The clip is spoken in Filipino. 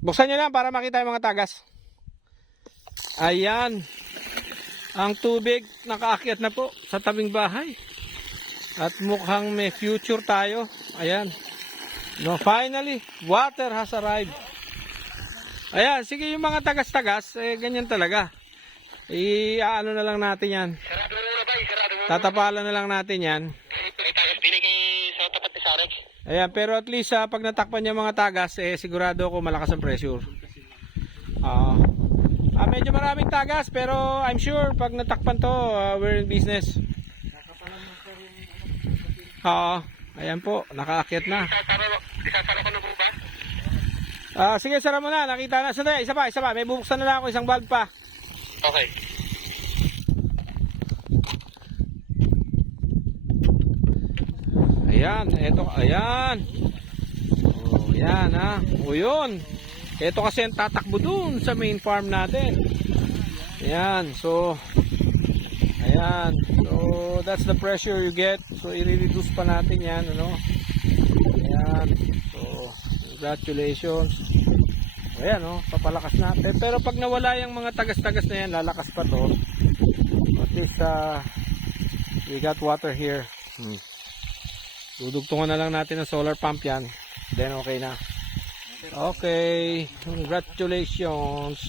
Buksan nyo lang para makita yung mga tagas. Ayan. Ang tubig nakaakyat na po sa tabing bahay. At mukhang may future tayo. Ayan. No, finally, water has arrived. Ayan, sige yung mga tagas-tagas, ganyan talaga. Ano na lang natin yan. Sarado mo na ba? Sarado mo. Tatapalan na lang natin yan. May tagas binigay sa tapat ni Sarex. Ayan, pero at least pag natakpan yung mga tagas, sigurado ako malakas ang pressure. Medyo maraming tagas, pero I'm sure pag natakpan to, we're in business. Ayan po, nakaakyat na. Isasara ko na po ba? Sige, sara mo na, nakita na. Sandali, isa pa, may bubuksan na lang ako, isang valve pa. Okay. Ayan, eto, ayan. Ayan o yun. Ito kasi ang tatakbo dun sa main farm natin. Ayan, so that's the pressure you get. So i-reduce pa natin yan, ano. Ayan, so congratulations. Ayan, papalakas natin. Pero pag nawala yung mga tagas-tagas na yan, lalakas pa to. At least we got water here. Dudugtungan na lang natin ng solar pump yan. Then okay na. Okay, congratulations.